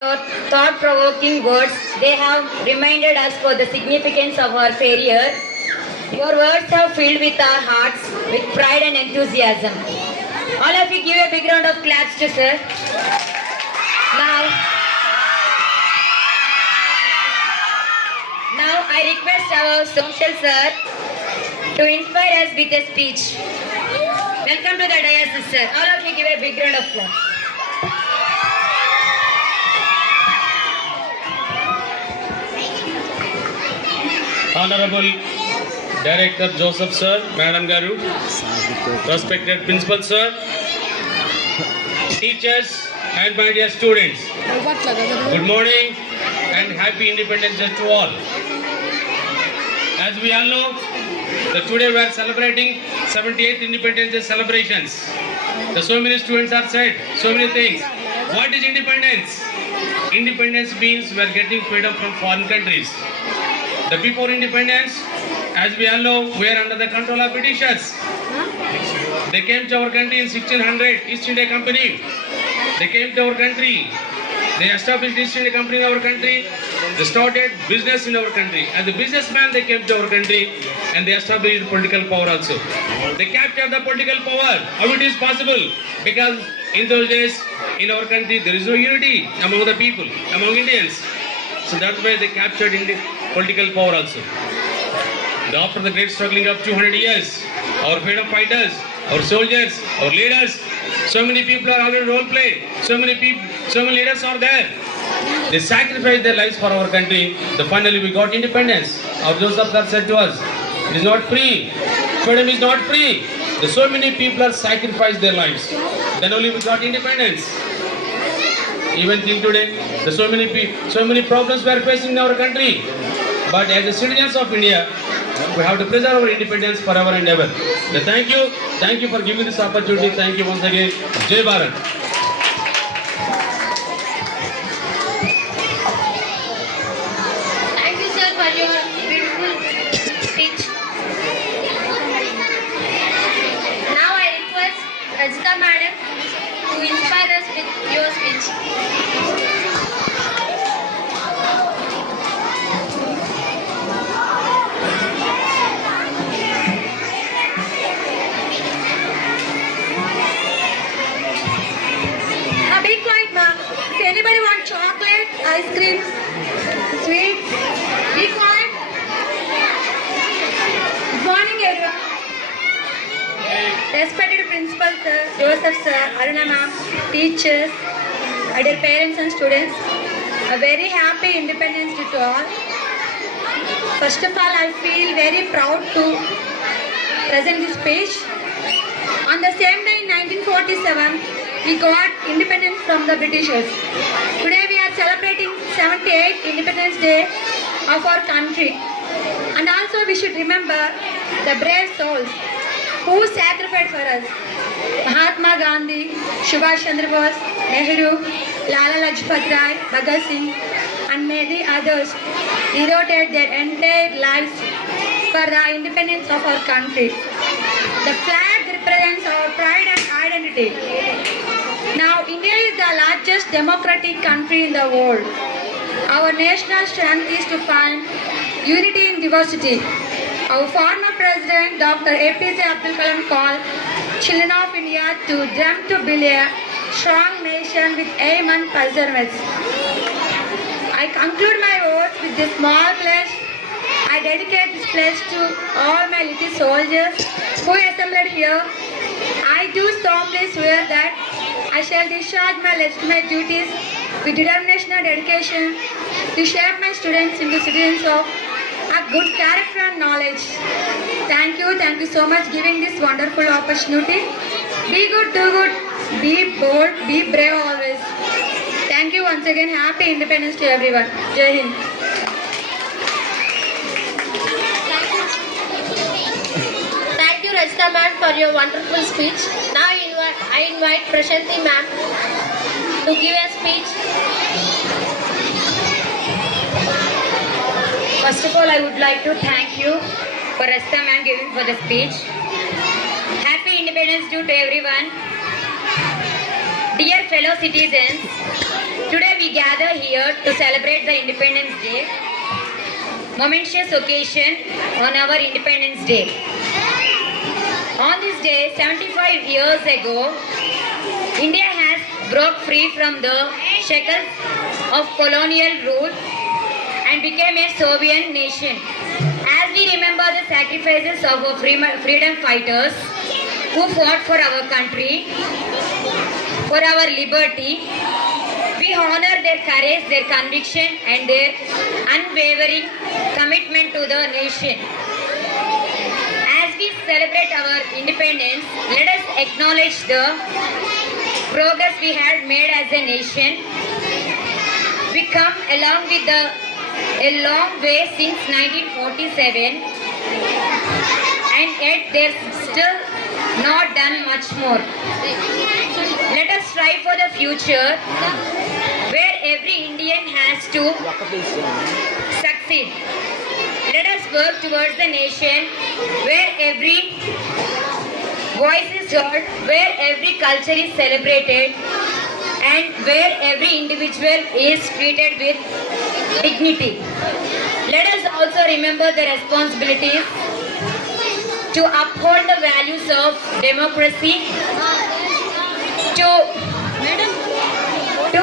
Your thought-provoking words, they have reminded us for the significance of our failure. Your words have filled with our hearts with pride and enthusiasm. All of you give a big round of claps to sir. Now I request our social sir to inspire us with a speech. Welcome to the dais, sir. All of you give a big round of applause. Honorable Director Joseph Sir, Madam Garu, respected Principal Sir, teachers and my dear students, good morning and happy Independence Day to all. As we all know, that today we are celebrating 78th Independence Day celebrations. So many students have said so many things. What is independence? Independence means we are getting freedom from foreign countries. The before independence, as we all know, we are under the control of Britishers. They came to our country in 1600, East India Company. They came to our country. They established East India Company in our country. They started business in our country. As a businessman, they came to our country and they established political power also. They captured the political power. How it is possible? Because in those days, in our country, there is no unity among the people, among Indians. So that's why they captured political power also. After the great struggling of 200 years, our freedom fighters, our soldiers, our leaders, so many people are already role played. So many people, so many leaders are there. They sacrificed their lives for our country. Then finally we got independence. Our Joseph sir said to us, it is not free. Freedom is not free. So many people have sacrificed their lives. Then only we got independence. Even till today, so many problems we are facing in our country. But as a citizens of India, we have to preserve our independence forever and ever. So thank you for giving this opportunity. Thank you once again. Jai Bharat. Thank you, sir, for your beautiful speech. Now I request Rajita madam to inspire us with your speech. Be quiet, ma'am. If anybody want chocolate, ice cream, sweets, be quiet. Good morning, everyone. Respected Principal Sir, Joseph Sir, Aruna ma'am, teachers, dear parents and students, a very happy Independence Day to all. First of all, I feel very proud to present this speech. On the same day in 1947, we got independence from the Britishers. Today we are celebrating 78th Independence Day of our country. And also we should remember the brave souls who sacrificed for us. Mahatma Gandhi, Subhash Chandra Bose, Nehru, Lala Lajpat Rai, Bhagat Singh and many others devoted their entire lives for the independence of our country. The flag represents our pride and identity. Now, India is the largest democratic country in the world. Our national strength is to find unity in diversity. Our former President, Dr. APJ Abdul Kalam, called children of India to dream to build a strong nation with aim and perseverance. I conclude my words with this small pledge. I dedicate this pledge to all my little soldiers who assembled here. I do solemnly swear that I shall discharge my legitimate duties with determination and dedication to shape my students into citizens of a good character and knowledge. Thank you so much giving this wonderful opportunity. Be good, do good, be bold, be brave always. Thank you once again. Happy Independence to everyone. Jai Hind. Thank you, Rajita ma'am, for your wonderful speech. Now I invite Prashanti ma'am to give a speech. First of all, I would like to thank you for Rasta ma'am giving for the speech. Happy Independence Day to everyone. Dear fellow citizens, today we gather here to celebrate the Independence Day, momentous occasion on our Independence Day. On this day, 75 years ago, India has broke free from the shackles of colonial rule and became a sovereign nation. As we remember the sacrifices of our freedom fighters who fought for our country, for our liberty, we honor their courage, their conviction and their unwavering commitment to the nation. As we celebrate our independence, let us acknowledge the progress we had made as a nation. We come along with a long way since 1947, and yet there's still not done much more. Let us strive for the future where every Indian has to succeed. Let us work towards the nation where every voice is heard, where every culture is celebrated, and where every individual is treated with dignity. Let us also remember the responsibilities to uphold the values of democracy, to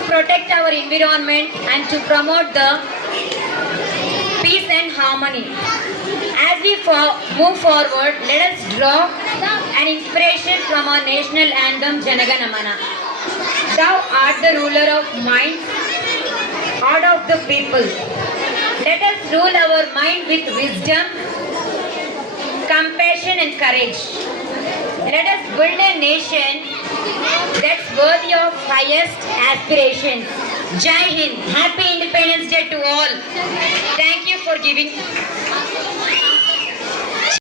protect our environment and to promote the peace and harmony. As we move forward, let us draw an inspiration from our national anthem Jana Gana Mana. Thou art the ruler of minds, heart of the people. Let us rule our mind with wisdom, compassion and courage. Let us build a nation that's worthy of highest aspirations. Jai Hind. Happy Independence Day to all. Thank you for giving